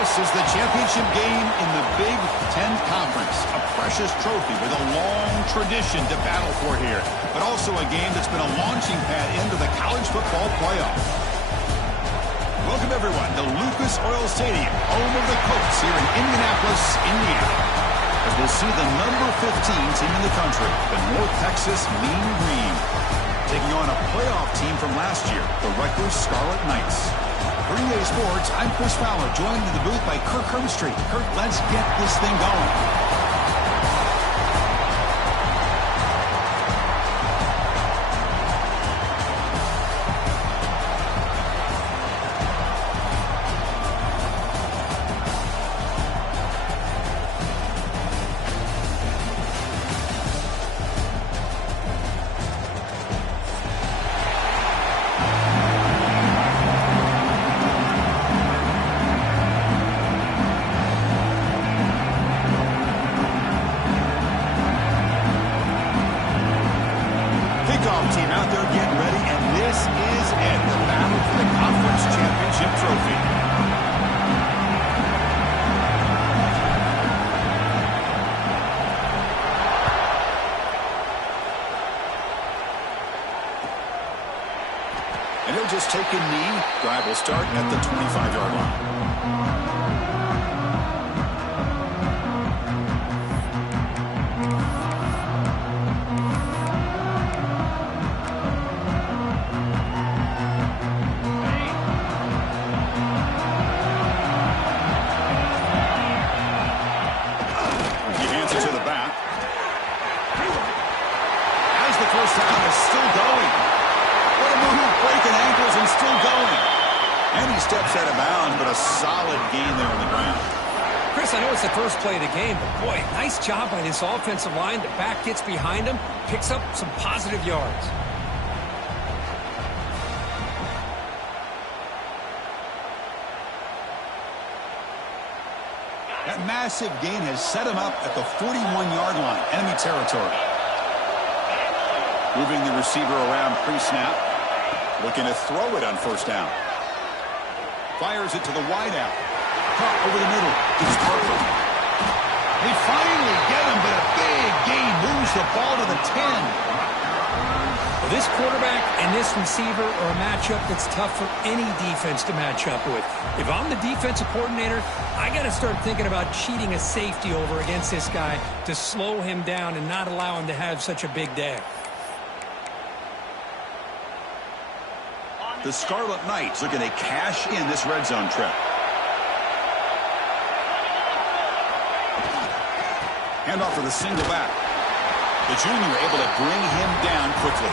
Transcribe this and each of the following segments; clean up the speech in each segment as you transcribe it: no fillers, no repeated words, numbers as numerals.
This is the championship game in the Big Ten Conference. A precious trophy with a long tradition to battle for here, but also a game that's been a launching pad into the college football playoff. Welcome, everyone, to Lucas Oil Stadium, home of the Colts here in Indianapolis, Indiana. As we'll see the number 15 team in the country, the North Texas Mean Green, taking on a playoff team from last year, the Rutgers Scarlet Knights. For EA Sports, I'm Chris Fowler, joined in the booth by Kirk Herbstreit. Kirk, let's get this thing going. Team out there getting ready, and this is it, the battle for the conference championship trophy. And he'll just take a knee. Drive will start at the 25-yard line. First down is still going. What a move, breaking ankles and still going. And he steps out of bounds, but a solid gain there on the ground. Chris, I know it's the first play of the game, but boy, nice job by this offensive line. The back gets behind him, picks up some positive yards. That massive gain has set him up at the 41-yard line, enemy territory. Moving the receiver around pre-snap. Looking to throw it on first down. Fires it to the wideout. Caught over the middle. It's Harper. They finally get him, but a big gain moves the ball to the 10. Well, this quarterback and this receiver are a matchup that's tough for any defense to match up with. If I'm the defensive coordinator, I got to start thinking about cheating a safety over against this guy to slow him down and not allow him to have such a big day. The Scarlet Knights looking to cash in this red zone trip. Hand off to the single back. The junior able to bring him down quickly.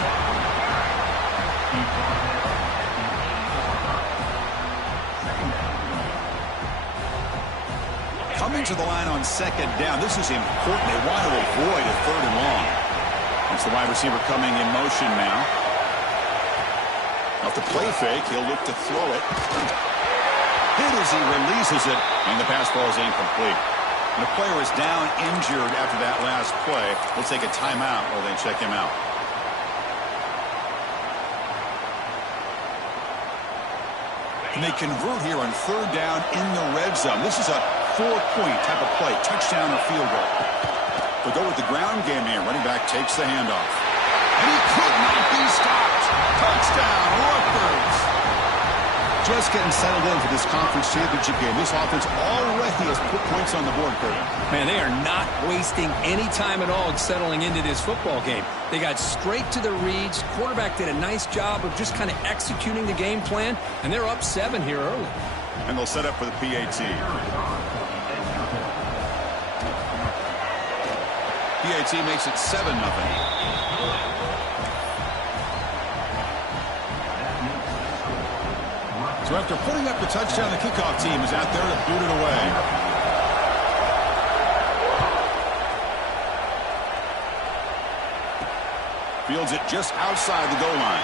Coming to the line on second down. This is important. They want to avoid a third and long. It's the wide receiver coming in motion now. Off the play fake, he'll look to throw it. Hit as he releases it, and the pass ball is incomplete. And the player is down injured after that last play. We'll take a timeout while they check him out. And they convert here on third down in the red zone. This is a 4-point type of play, touchdown or field goal. They'll go with the ground game here. Running back takes the handoff. And he could not be stopped. Touchdown, Rutgers. Just getting settled in for this conference championship game. This offense already has put points on the board, Kurt. Man, they are not wasting any time at all settling into this football game. They got straight to the reads. Quarterback did a nice job of just kind of executing the game plan, and they're up 7 here early. And they'll set up for the PAT. PAT makes it 7-0. So after putting up the touchdown, the kickoff team is out there to boot it away. Fields it just outside the goal line.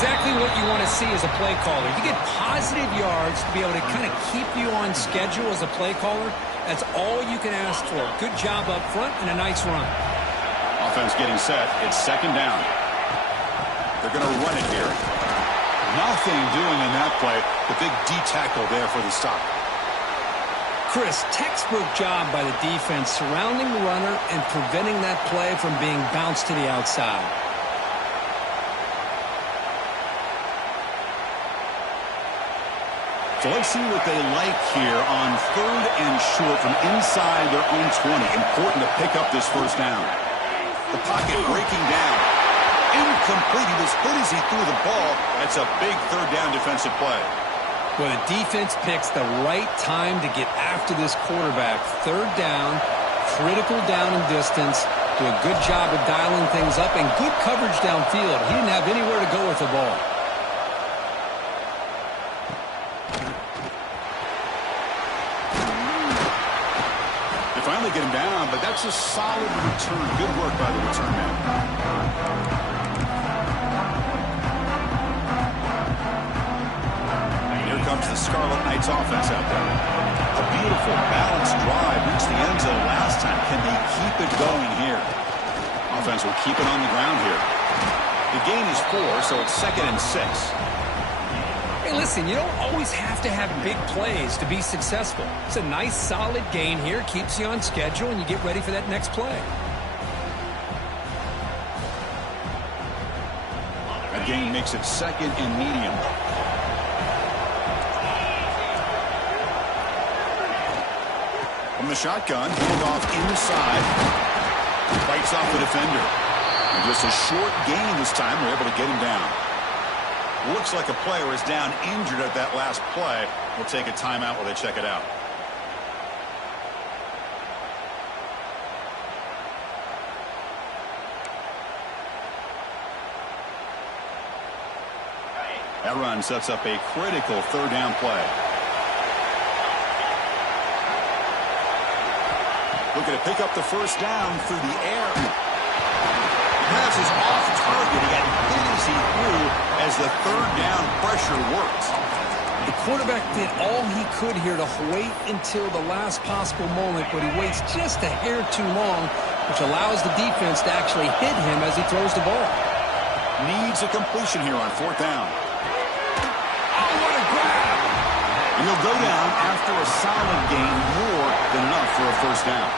exactly what you want to see as a play caller. You get positive yards to be able to kind of keep you on schedule as a play caller. That's all you can ask for. Good job up front and a nice run. Offense getting set. It's second down. They're going to run it here. Nothing doing in that play. The big D tackle there for the stop. Chris, textbook job by the defense surrounding the runner and preventing that play from being bounced to the outside. So let's see what they like here on 3rd and short from inside their own 20. Important to pick up this first down. The pocket breaking down. Incomplete. He was hit as he threw the ball. That's a big 3rd down defensive play. Well, the defense picks the right time to get after this quarterback. 3rd down, critical down and distance. Do a good job of dialing things up and good coverage downfield. He didn't have anywhere to go with the ball. They finally get him down, but that's a solid return. Good work by the return man. Comes the Scarlet Knights offense out there. A beautiful, balanced drive. Reached the end zone last time. Can they keep it going here? Offense will keep it on the ground here. The gain is 4, so it's 2nd and 6. Hey, listen, you don't always have to have big plays to be successful. It's a nice, solid gain here. Keeps you on schedule, and you get ready for that next play. That gain makes it 2nd and medium. From the shotgun, hand off inside. Fights off the defender. And just a short gain this time. We're able to get him down. Looks like a player is down injured at that last play. We'll take a timeout while they check it out. That run sets up a critical 3rd down play. Looking to pick up the first down through the air. The pass is off target. He got hit as he threw as the 3rd down pressure worked. The quarterback did all he could here to wait until the last possible moment, but he waits just a hair too long, which allows the defense to actually hit him as he throws the ball. Needs a completion here on 4th down. Oh, what a grab! And he'll go down after a solid gain, more than enough for a first down.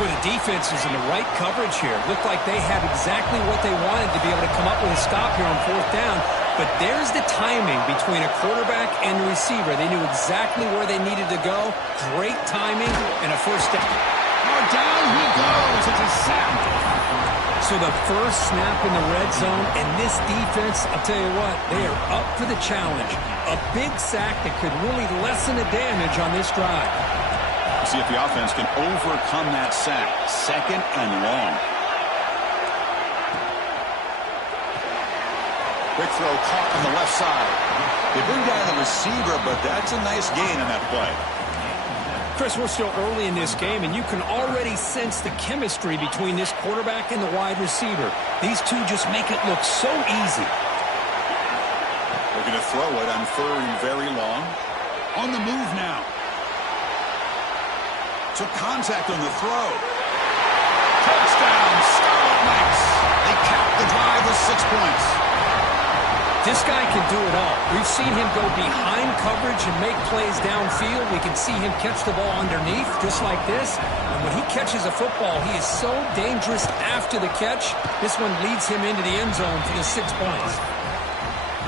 Well, the defense is in the right coverage here. Looked like they had exactly what they wanted to be able to come up with a stop here on 4th down. But there's the timing between a quarterback and the receiver. They knew exactly where they needed to go. Great timing and a first down. Oh, down he goes. It's a sack. So the first snap in the red zone, and this defense, I'll tell you what, they are up for the challenge. A big sack that could really lessen the damage on this drive. See if the offense can overcome that sack. 2nd and long. Quick throw caught on the left side. They bring down the receiver, but that's a nice gain on that play. Chris, we're still early in this game, and you can already sense the chemistry between this quarterback and the wide receiver. These two just make it look so easy. They're going to throw it on 3rd and very long. On the move now. Took contact on the throw. Touchdown, Scarlet Knights. They cap the drive with 6 points. This guy can do it all. We've seen him go behind coverage and make plays downfield. We can see him catch the ball underneath, just like this. And when he catches a football, he is so dangerous after the catch. This one leads him into the end zone for the 6 points.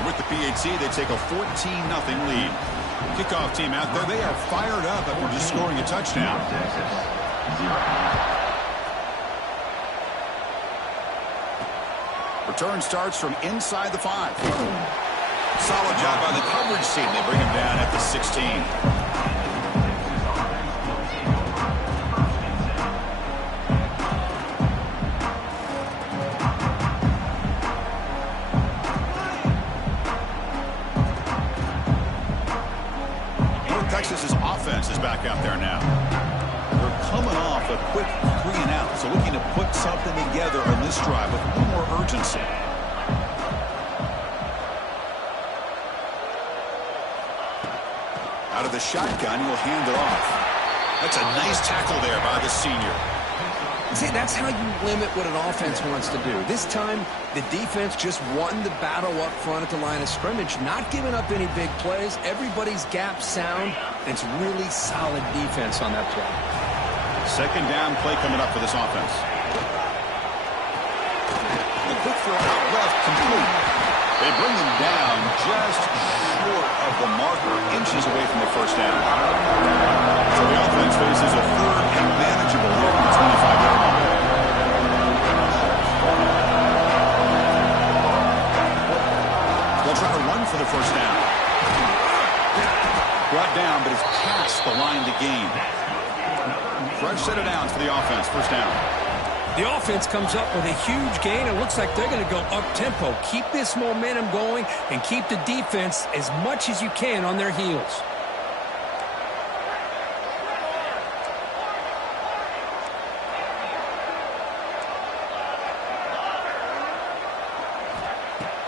With the PAT, they take a 14-0 lead. Kickoff team out there, they are fired up after just scoring a touchdown. Return starts from inside the 5. Solid job by the coverage team. They bring him down at the 16. Texas's offense is back out there now. They're coming off a quick 3 and out, so looking to put something together on this drive with a little more urgency. Out of the shotgun, he'll hand it off. That's a nice tackle there by the senior. See, that's how you limit what an offense wants to do. This time, the defense just won the battle up front at the line of scrimmage, not giving up any big plays. Everybody's gap sound. It's really solid defense on that play. Second down play coming up for this offense. The quick throw out left, complete. They bring him down just short of the marker, inches away from the first down. So the offense faces a third and manageable here from the 25-yard line. They'll try to run for the first down. Brought down, but it's past the line to gain. Fresh set of downs for the offense, first down. The offense comes up with a huge gain. It looks like they're going to go up-tempo. Keep this momentum going and keep the defense as much as you can on their heels.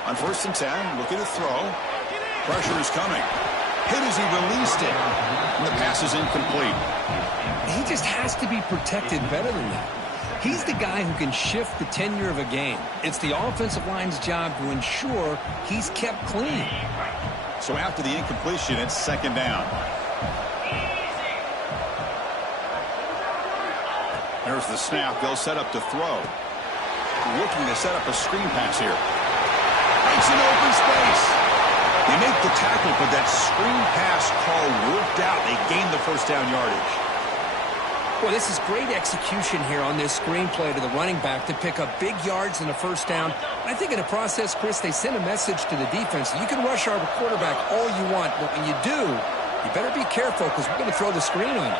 On 1st and 10, looking to throw. Pressure is coming. Hit as he released it. And the pass is incomplete. He just has to be protected better than that. He's the guy who can shift the tenure of a game. It's the offensive line's job to ensure he's kept clean. So after the incompletion, it's second down. There's the snap. They'll set up to throw. Looking to set up a screen pass here. Makes an open space. They make the tackle, but that screen pass call worked out. They gained the first down yardage. Well, this is great execution here on this screenplay to the running back to pick up big yards in the first down. I think in the process, Chris, they send a message to the defense. You can rush our quarterback all you want, but when you do, you better be careful because we're going to throw the screen on you.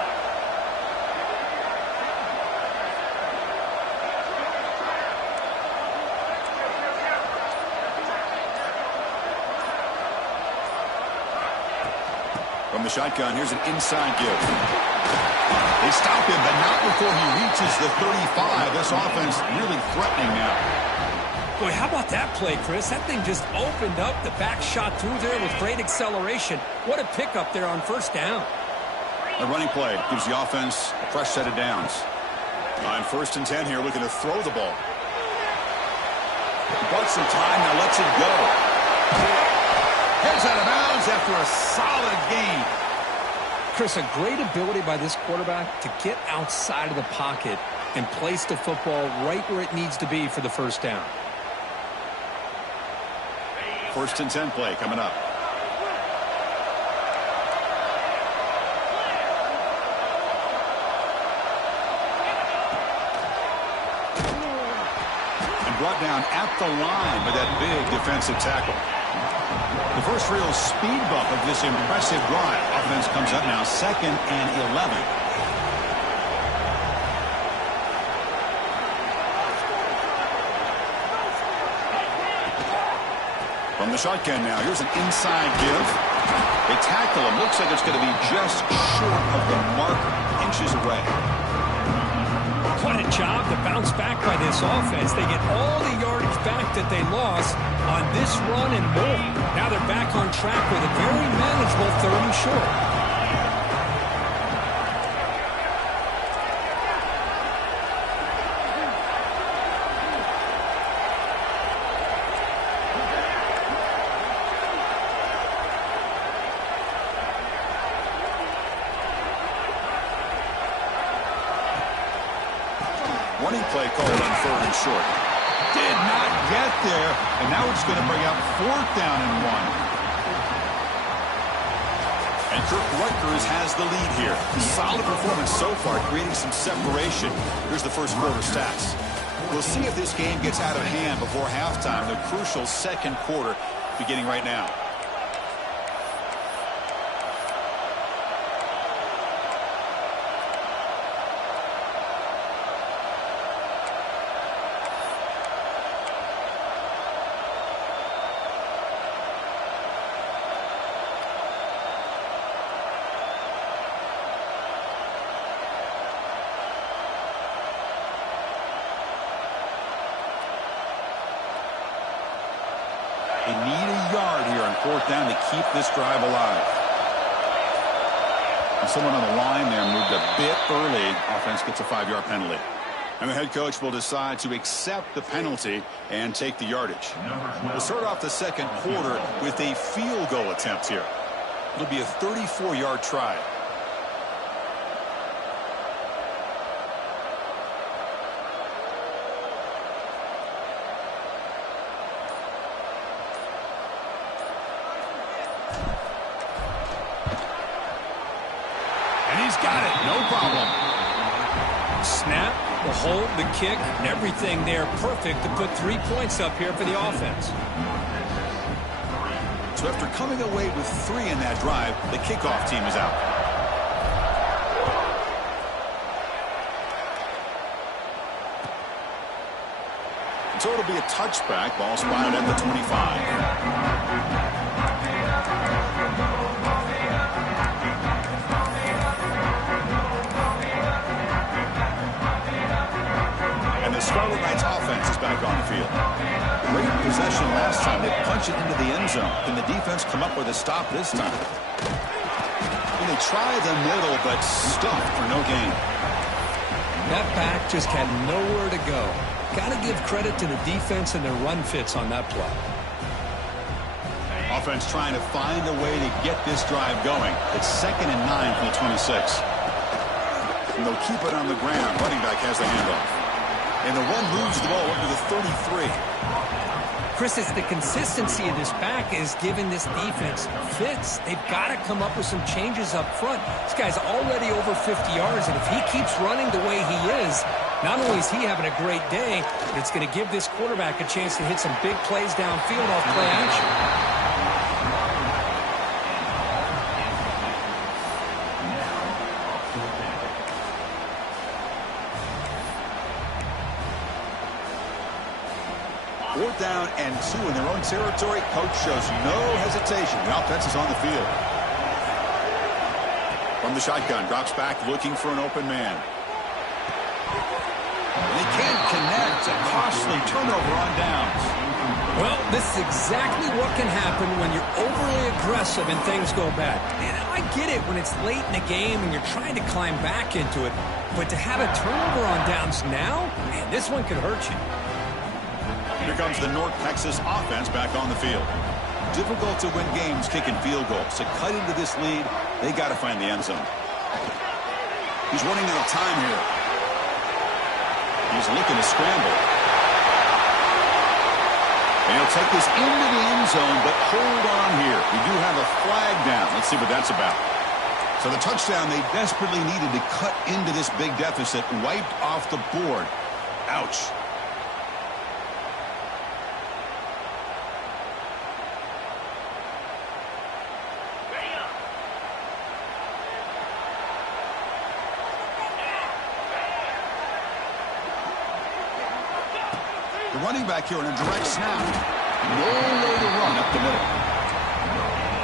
From the shotgun, here's an inside give. They stop him, but not before he reaches the 35. This offense really threatening now. Boy, how about that play, Chris? That thing just opened up. The back shot through there with great acceleration. What a pickup there on first down. A running play gives the offense a fresh set of downs. On 1st and 10 here, looking to throw the ball. Bought some time, now lets it go. Heads out of bounds after a solid gain. Chris, a great ability by this quarterback to get outside of the pocket and place the football right where it needs to be for the first down. 1st and 10 play coming up. And brought down at the line with that big defensive tackle. The first real speed bump of this impressive drive. Offense comes up now 2nd and 11. From the shotgun now, here's an inside give. They tackle him. Looks like it's going to be just short of the mark, inches away. What a job to bounce back by this offense. They get all the yardage back that they lost on this run and more. Now they're back on track with a very manageable 3rd and short. Running play called on 3rd and short. Did not get there, and now it's going to bring up 4th down and 1. And Kirk Rutgers has the lead here. Solid performance so far, creating some separation. Here's the first quarter stats. We'll see if this game gets out of hand before halftime. The crucial second quarter beginning right now. They need a yard here on 4th down to keep this drive alive. Someone on the line there moved a bit early. Offense gets a 5-yard penalty. And the head coach will decide to accept the penalty and take the yardage. We'll start off the second quarter with a field goal attempt here. It'll be a 34-yard try. And he's got it. No problem. Snap, the hold, the kick, and everything there perfect to put 3 points up here for the offense. So after coming away with 3 in that drive, the kickoff team is out. So it'll be a touchback. Ball spotted at the 25. The Scarlet Knights offense is back on the field. Great possession last time. They punch it into the end zone. Can the defense come up with a stop this time? And they try the middle, but stuffed for no gain. That back just had nowhere to go. Got to give credit to the defense and their run fits on that play. Offense trying to find a way to get this drive going. It's 2nd and 9 from the 26. And they'll keep it on the ground. Running back has the handoff. And the run moves the ball up to the 33. Chris, it's the consistency of this back is giving this defense fits. They've got to come up with some changes up front. This guy's already over 50 yards, and if he keeps running the way he is, not only is he having a great day, but it's going to give this quarterback a chance to hit some big plays downfield off play action. Fourth down and 2 in their own territory. Coach shows no hesitation. The offense is on the field. From the shotgun, drops back looking for an open man. They can't connect. A costly turnover on downs. Well, this is exactly what can happen when you're overly aggressive and things go bad. And I get it when it's late in the game and you're trying to climb back into it. But to have a turnover on downs now, man, this one could hurt you. Here comes the North Texas offense back on the field. Difficult to win games kicking field goals. To cut into this lead, they got to find the end zone. He's running out of time here. He's looking to scramble. And he'll take this into the end zone, but hold on here. We do have a flag down. Let's see what that's about. So the touchdown they desperately needed to cut into this big deficit, wiped off the board. Ouch. The running back here in a direct snap. No way to run up the middle.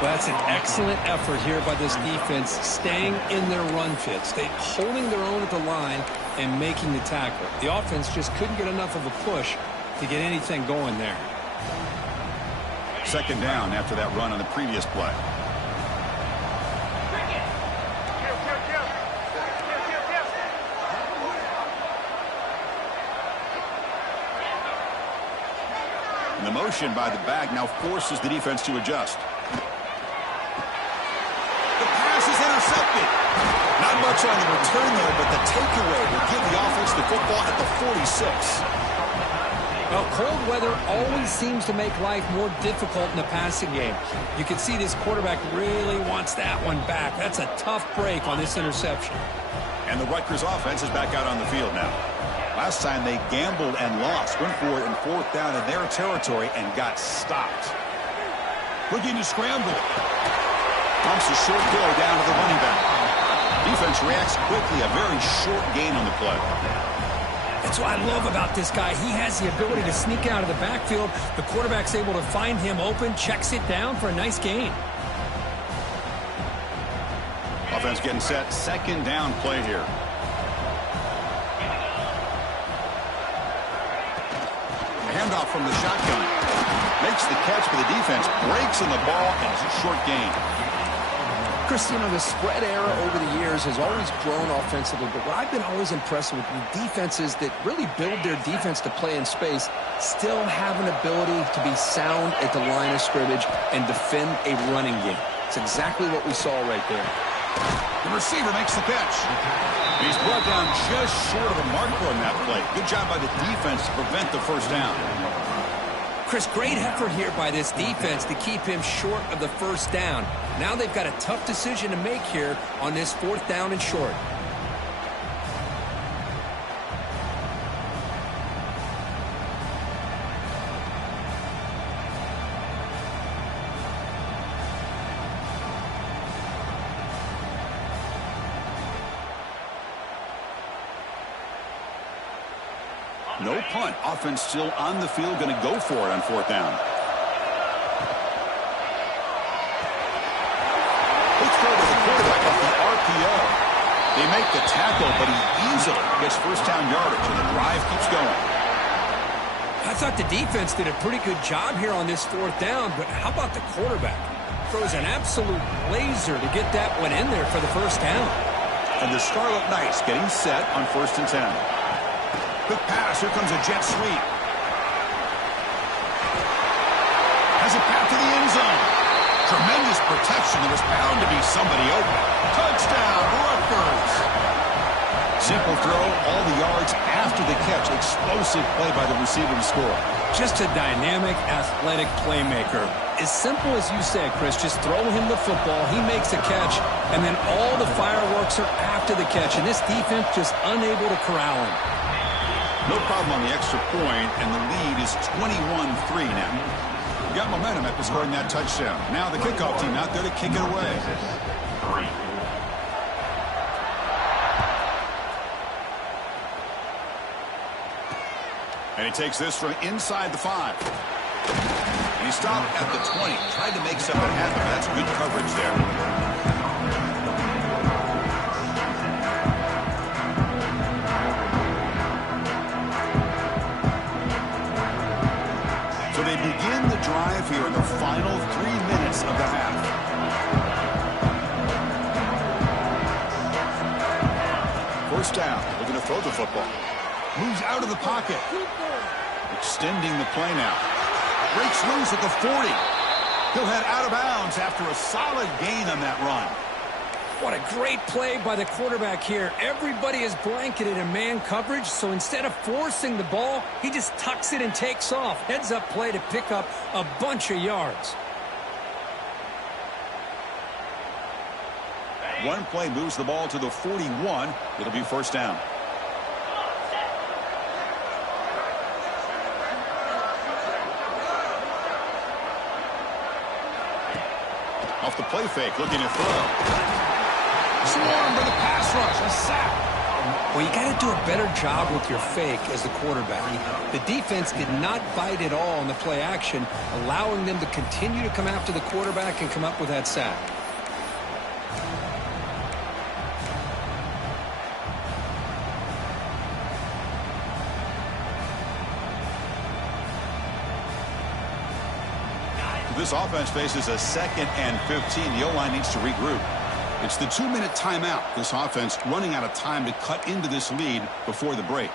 Well, that's an excellent effort here by this defense, staying in their run fits. They holding their own at the line and making the tackle. The offense just couldn't get enough of a push to get anything going there. 2nd down after that run on the previous play. The motion by the back now forces the defense to adjust. The pass is intercepted. Not much on the return there, but the takeaway will give the offense the football at the 46. Well, cold weather always seems to make life more difficult in the passing game. You can see this quarterback really wants that one back. That's a tough break on this interception. And the Rutgers offense is back out on the field now. Last time they gambled and lost. Went for it in 4th down in their territory and got stopped. Looking to scramble. Dumps a short throw down to the running back. Defense reacts quickly. A very short gain on the play. That's what I love about this guy. He has the ability to sneak out of the backfield. The quarterback's able to find him open, checks it down for a nice gain. Offense getting set. 2nd down play here. Handoff from the shotgun. Makes the catch for the defense. Breaks in the ball, and it's a short gain. Chris, you know, the spread era over the years has always grown offensively, but what I've been always impressed with defenses that really build their defense to play in space still have an ability to be sound at the line of scrimmage and defend a running game. It's exactly what we saw right there. The receiver makes the catch. He's brought down just short of a marker on that play. Good job by the defense to prevent the first down. Chris, great effort here by this defense to keep him short of the first down. Now they've got a tough decision to make here on this 4th down and short. No punt. Offense still on the field, going to go for it on 4th down. Let's throw to the quarterback off the RPO. They make the tackle, but he easily gets first down yardage, and the drive keeps going. I thought the defense did a pretty good job here on this 4th down, but how about the quarterback? Throws an absolute laser to get that one in there for the first down. And the Scarlet Knights getting set on 1st and 10. Quick pass. Here comes a jet sweep. Has a path to the end zone. Tremendous protection. There was bound to be somebody open. Touchdown, Rutgers. Simple throw, all the yards after the catch. Explosive play by the receiver to score. Just a dynamic, athletic playmaker. As simple as you said, Chris, just throw him the football, he makes a catch, and then all the fireworks are after the catch, and this defense just unable to corral him. No problem on the extra point, and the lead is 21-3 now. We got momentum after scoring that touchdown. Now the kickoff team out there to kick it away. And he takes this from inside the 5. And he stopped at the 20. Tried to make something happen. That's good coverage there. So they begin the drive here in the final 3 minutes of the half. First down. Looking to throw the football. Moves out of the pocket. Extending the play now. Breaks loose at the 40. He'll head out of bounds after a solid gain on that run. What a great play by the quarterback here. Everybody is blanketed in man coverage, so instead of forcing the ball, he just tucks it and takes off. Heads-up play to pick up a bunch of yards. One play moves the ball to the 41. It'll be first down. Off the play fake, looking to throw. Swarmed by the pass rush, a sack. Well, you got to do a better job with your fake as the quarterback. The defense did not bite at all on the play action, allowing them to continue to come after the quarterback and come up with that sack. This offense faces a 2nd and 15. The O-line needs to regroup. It's the 2-minute timeout. This offense running out of time to cut into this lead before the break.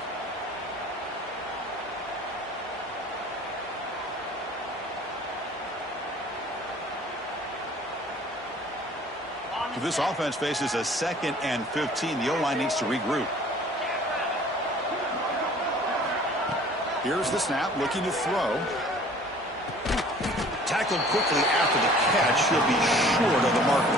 This offense faces a 2nd and 15. The O-line needs to regroup. Here's the snap, looking to throw. Tackled quickly after the catch. He'll be short of the marker.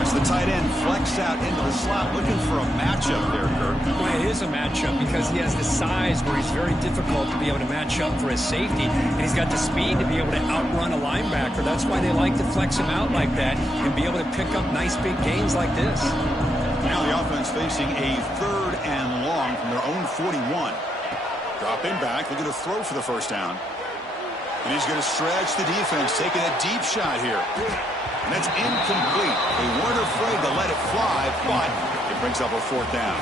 As the tight end flexed out into the slot, looking for a matchup there, Kirk. Well, it is a matchup because he has the size where he's very difficult to be able to match up for his safety, and he's got the speed to be able to outrun a linebacker. That's why they like to flex him out like that and be able to pick up nice big gains like this. Now the offense facing a 3rd and long from their own 41. Dropping back, looking to throw for the first down. And he's going to stretch the defense, taking a deep shot here. And that's incomplete. They weren't afraid to let it fly, but it brings up a 4th down.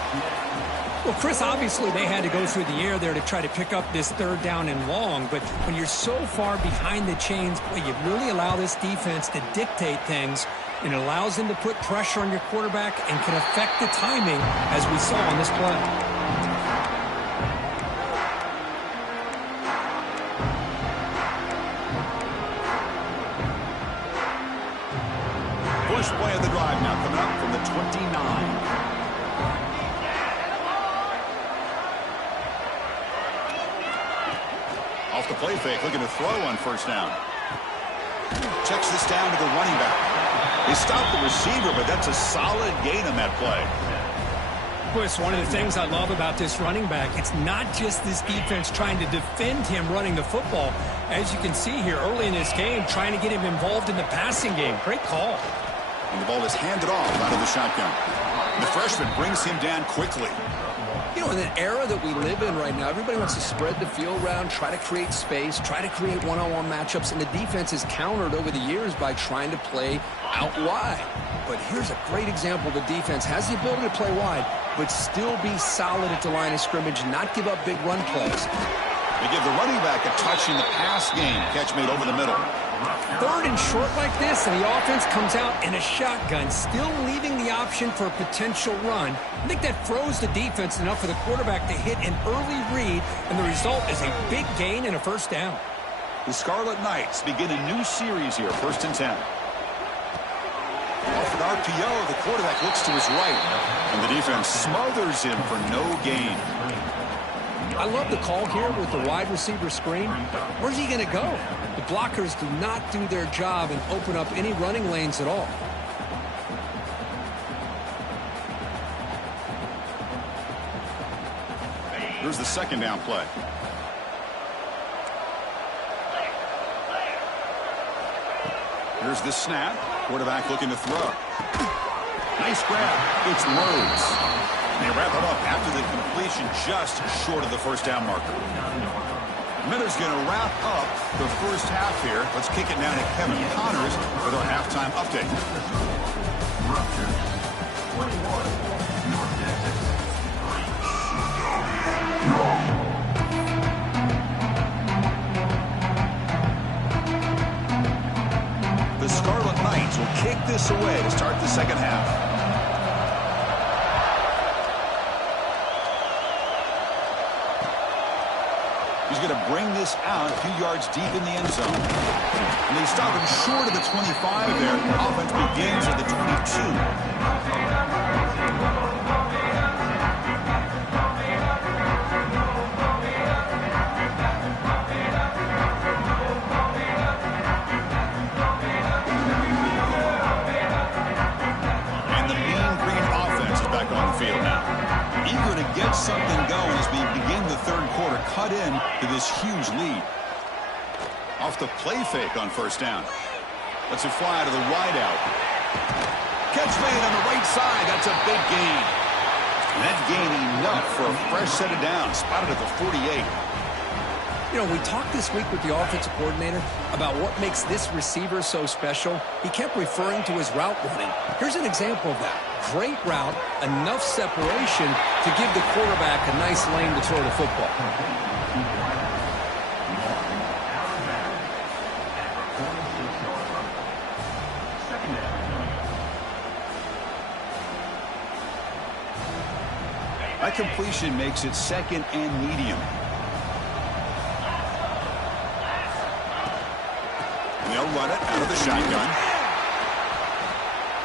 Well, Chris, obviously they had to go through the air there to try to pick up this third down and long, but when you're so far behind the chains, well, you really allow this defense to dictate things, and it allows them to put pressure on your quarterback and can affect the timing, as we saw on this play. First play of the drive now coming up from the 29. Off the play fake, looking to throw on first down. Checks this down to the running back. They stopped the receiver, but that's a solid gain on that play. Chris, one of the things I love about this running back, it's not just this defense trying to defend him running the football. As you can see here early in this game, trying to get him involved in the passing game. Great call. And the ball is handed off out of the shotgun. The freshman brings him down quickly. You know, in the era that we live in right now, everybody wants to spread the field around, try to create space, try to create one-on-one matchups, and the defense is countered over the years by trying to play out wide. But here's a great example. The defense has the ability to play wide, but still be solid at the line of scrimmage, not give up big run plays. They give the running back a touch in the pass game. Catch made over the middle. Third and short like this, and the offense comes out in a shotgun, still leaving the option for a potential run. I think that froze the defense enough for the quarterback to hit an early read, and the result is a big gain and a first down. The Scarlet Knights begin a new series here, 1st and 10. Off an RPO, the quarterback looks to his right, and the defense smothers him for no gain. I love the call here with the wide receiver screen. Where's he going to go? The blockers do not do their job and open up any running lanes at all. Here's the second down play. Here's the snap. Quarterback looking to throw. Nice grab. It's Rhodes. They wrap it up after the completion just short of the first down marker. Miller's going to wrap up the first half here. Let's kick it down to Kevin Connors with our halftime update. The Scarlet Knights will kick this away to start the second half. He's going to bring this out a few yards deep in the end zone. And they stop him short of the 25 there. Offense begins at the 22. And the Mean Green offense is back on the field now. Eager to get something going as we begin the third quarter, cut in to this huge lead. Off the play fake on first down. Lets it fly to the wide out. Catch made on the right side. That's a big gain. And that gain enough for a fresh set of downs. Spotted at the 48. You know, we talked this week with the offensive coordinator about what makes this receiver so special. He kept referring to his route running. Here's an example of that. Great route, enough separation to give the quarterback a nice lane to throw the football. That completion makes it second and medium. They'll run it out of the shotgun.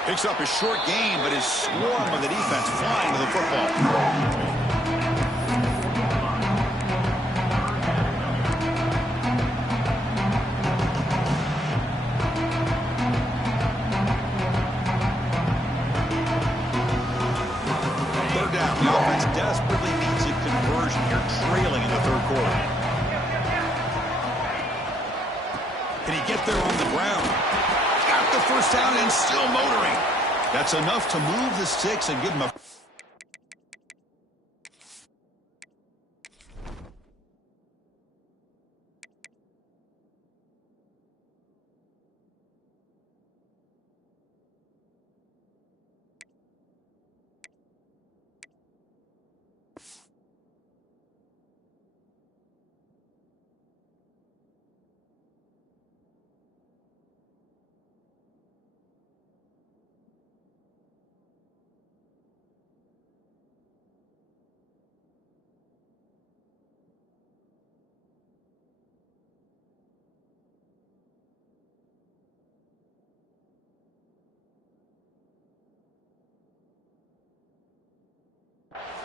Picks up a short gain, but is swarmed by the defense flying to the football. Third down. The offense desperately needs a conversion here, trailing in the third quarter. Can he get there on the ground? Got the first down and still motoring. That's enough to move the sticks and give him a...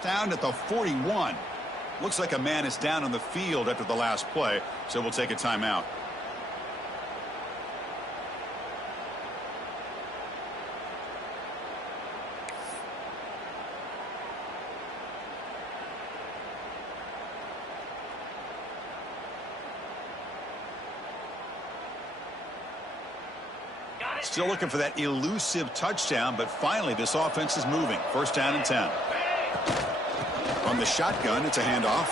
down at the 41. Looks like a man is down on the field after the last play, so we'll take a timeout. Still looking for that elusive touchdown, but finally this offense is moving. First down and 10. From the shotgun, it's a handoff.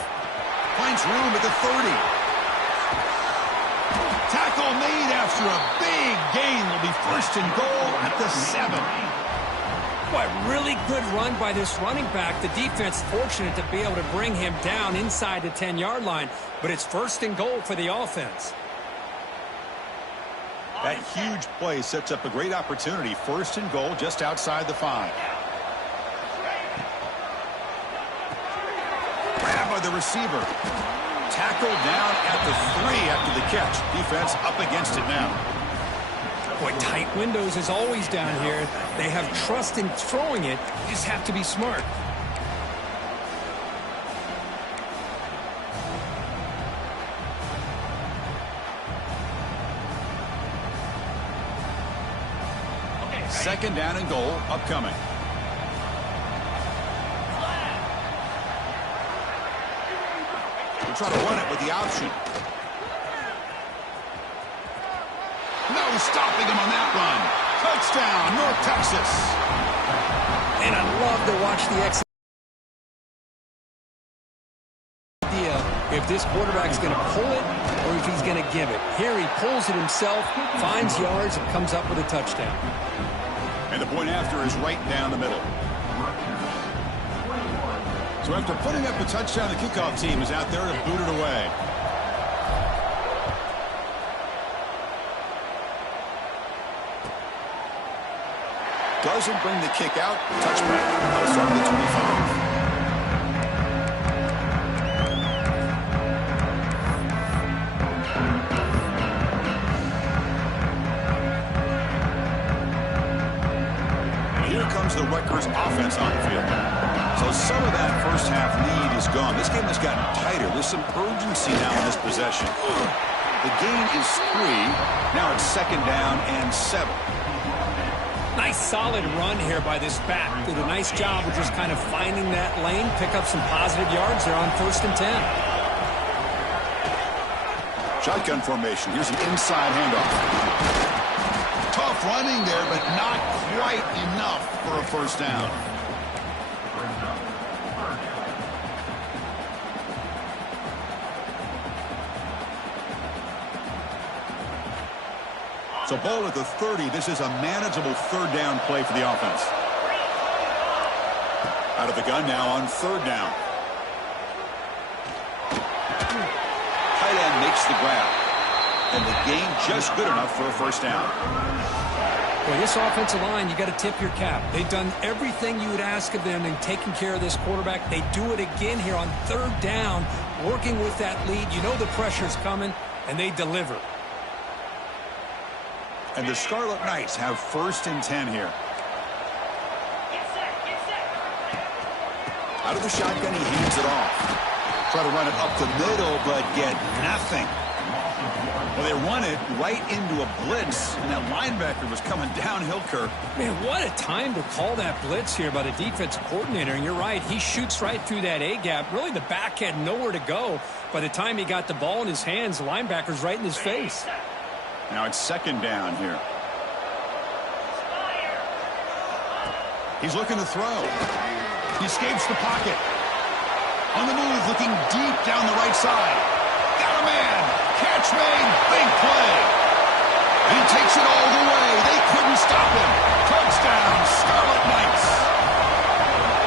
Finds room at the 30. Tackle made after a big gain. Will be first and goal at the 7. What really good run by this running back. The defense fortunate to be able to bring him down inside the 10-yard line, but it's first and goal for the offense. That huge play sets up a great opportunity. First and goal just outside the 5. Grab by the receiver. Tackled down at the 3 after the catch. Defense up against it now. Boy, tight windows is always down here. They have trust in throwing it. You just have to be smart. Second down and goal upcoming. We'll try to run it with the option. No stopping him on that run. Touchdown, North Texas. And I love to watch the exit. If this quarterback's going to pull it or if he's going to give it. Here he pulls it himself, finds yards, and comes up with a touchdown. And the point after is right down the middle. So after putting up a touchdown, the kickoff team is out there to boot it away. Doesn't bring the kick out. Touchback. That'll start at the 25. The Rutgers offense on the field. So some of that first half lead is gone. This game has gotten tighter. There's some urgency now in this possession. The gain is 3. Now it's second down and 7. Nice solid run here by this back. Did a nice job of just kind of finding that lane, pick up some positive yards. They're on first and 10. Shotgun formation. Here's an inside handoff. Tough running there, but not quite enough for a first down. So ball at the 30. This is a manageable third down play for the offense. Out of the gun now on third down. Tight end makes the grab. And the gain just good enough for a first down. Well, this offensive line, you got to tip your cap. They've done everything you would ask of them in taking care of this quarterback. They do it again here on third down, working with that lead. You know the pressure's coming, and they deliver. And the Scarlet Knights have first and 10 here. Out of the shotgun, he hands it off. Try to run it up the middle, but get nothing. Well, they run it right into a blitz, and that linebacker was coming downhill, Kirk. Man, what a time to call that blitz here by the defensive coordinator. And you're right, he shoots right through that A-gap. Really, the back had nowhere to go. By the time he got the ball in his hands, the linebacker's right in his face. Now it's second down here. He's looking to throw. He escapes the pocket. On the move, looking deep down the right side. Got a man. Catch made. Big play. He takes it all the way. They couldn't stop him. Touchdown, Scarlet Knights.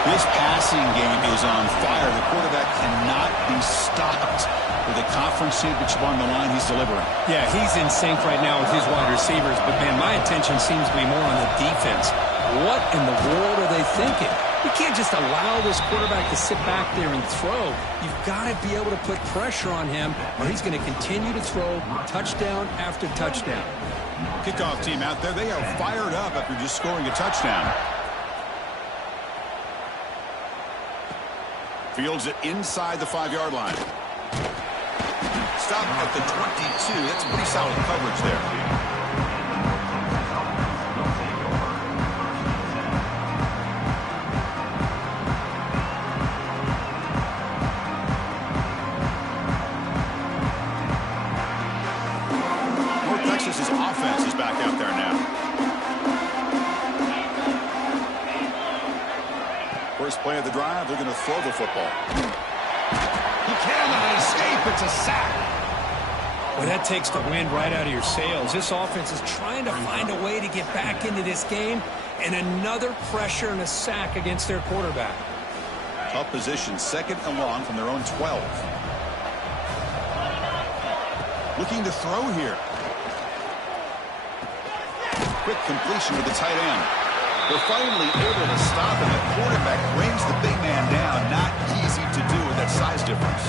This passing game is on fire. The quarterback cannot be stopped. With a conference championship on the line, he's delivering. Yeah, he's in sync right now with his wide receivers. But, man, my attention seems to be more on the defense. What in the world are they thinking? You can't just allow this quarterback to sit back there and throw. You've got to be able to put pressure on him, or he's going to continue to throw touchdown after touchdown. Kickoff team out there, they are fired up after just scoring a touchdown. Fields it inside the 5-yard line. Stop at the 22. That's pretty solid coverage there. Texas's offense is back out there now. First play of the drive, they're going to throw the football. He cannot escape. It's a sack. Well, that takes the wind right out of your sails. This offense is trying to find a way to get back into this game, and another pressure and a sack against their quarterback. Tough position, 2nd and long from their own 12. Looking to throw here. Quick completion to the tight end. They're finally able to stop him. The quarterback brings the big man down. Not easy to do with that size difference.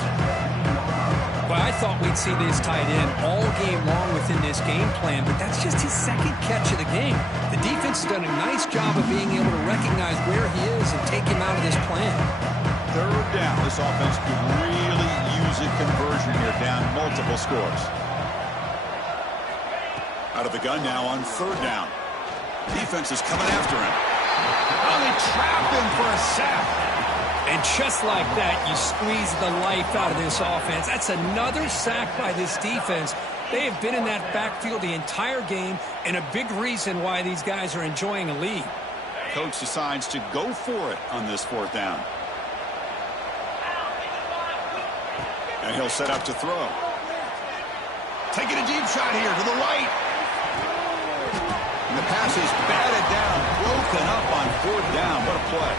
Well, I thought we'd see this tight end all game long within this game plan, but that's just his 2nd catch of the game. The defense has done a nice job of being able to recognize where he is and take him out of this plan. 3rd down. This offense could really use a conversion here, down multiple scores. Out of the gun now on 3rd down. Defense is coming after him. Oh, they trap him for a sack. And just like that, you squeeze the life out of this offense. That's another sack by this defense. They have been in that backfield the entire game, and a big reason why these guys are enjoying a lead. Coach decides to go for it on this 4th down. And he'll set up to throw. Taking a deep shot here to the right. And the pass is batted down, broken up on 4th down. What a play.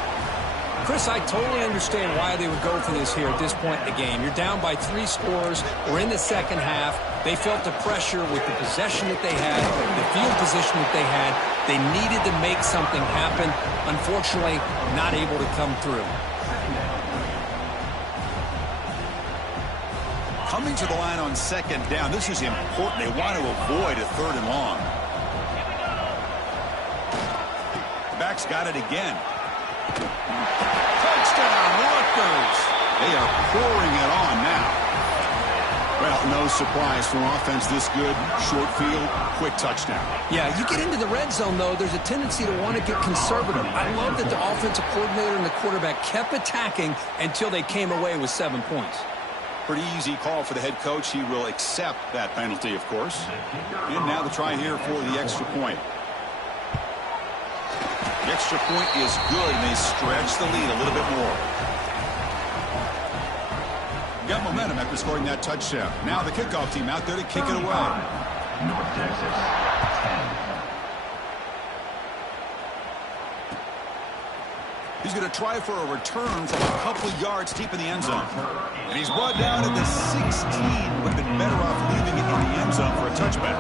Chris, I totally understand why they would go for this here at this point in the game. You're down by 3 scores. We're in the 2nd half. They felt the pressure with the possession that they had, the field position that they had. They needed to make something happen. Unfortunately, not able to come through. Coming to the line on 2nd down. This is important. They want to avoid a 3rd and long. The back's got it again. Touchdown, Rutgers. They are pouring it on now. Well, no surprise from offense this good. Short field, quick touchdown. Yeah, you get into the red zone, though, there's a tendency to want to get conservative. I love that the offensive coordinator and the quarterback kept attacking until they came away with 7 points. Pretty easy call for the head coach. He will accept that penalty, of course. And now the try here for the extra point. The extra point is good, and they stretch the lead a little bit more. Got momentum after scoring that touchdown. Now the kickoff team out there to kick it away. North Texas, 10. He's going to try for a return from a couple yards deep in the end zone. And he's brought down at the 16. Would have been better off leaving it in the end zone for a touchback.